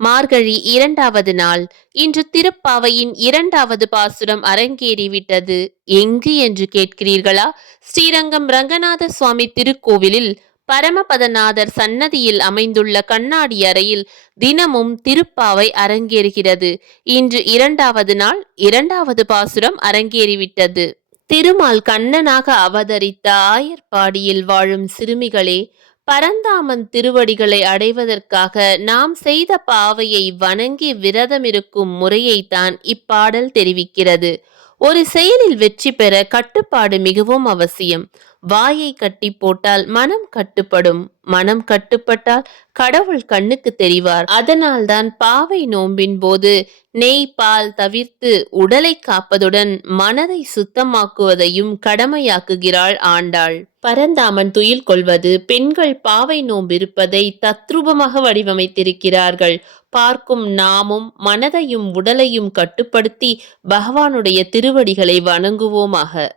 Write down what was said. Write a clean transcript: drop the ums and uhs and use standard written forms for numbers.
மார்கழி 2வது நாள். இன்று திருப்பாவையின் 2வது பாசுரம் அரங்கேறிவிட்டது. எங்கு என்று கேட்கிறீர்களா? ஸ்ரீரங்கம் ரங்கநாத சுவாமி திருக்கோவிலில் பரமபதநாதர் சன்னதியில் அமைந்துள்ள கண்ணாடி அறையில் தினமும் திருப்பாவை அரங்கேறுகிறது. இன்று 2வது நாள் 2வது பாசுரம் அரங்கேறிவிட்டது. திருமால் கண்ணனாக அவதரித்த ஆயர்பாடியில் வாழும் சிறுமிகளே, பரந்தாமன் திருவடிகளை அடைவதற்காக நாம் செய்த பாவையை வணங்கி விரதமிருக்கும் முறையைத்தான் இப்பாடல் தெரிவிக்கிறது. ஒரு செயலில் வெற்றி பெற கட்டுப்பாடு மிகவும் அவசியம். வாயை கட்டி போட்டால் மனம் கட்டுப்படும், மனம் கட்டுப்பட்டால் கடவுள் கண்ணுக்கு தெரிவார். அதனால்தான் பாவை நோம்பின் போது நெய் பால் தவிர்த்து உடலை காப்பதுடன் மனதை சுத்தமாக்குவதையும் கடமையாக்குகிறாள் ஆண்டாள். பரந்தாமன் துயில் கொள்வது பெண்கள் பாவை நோம்பிருப்பதை தத்ரூபமாக வடிவமைத்திருக்கிறார்கள். பார்க்கும் நாமும் மனதையும் உடலையும் கட்டுப்படுத்தி பகவானுடைய திருவடிகளை வணங்குவோமாக.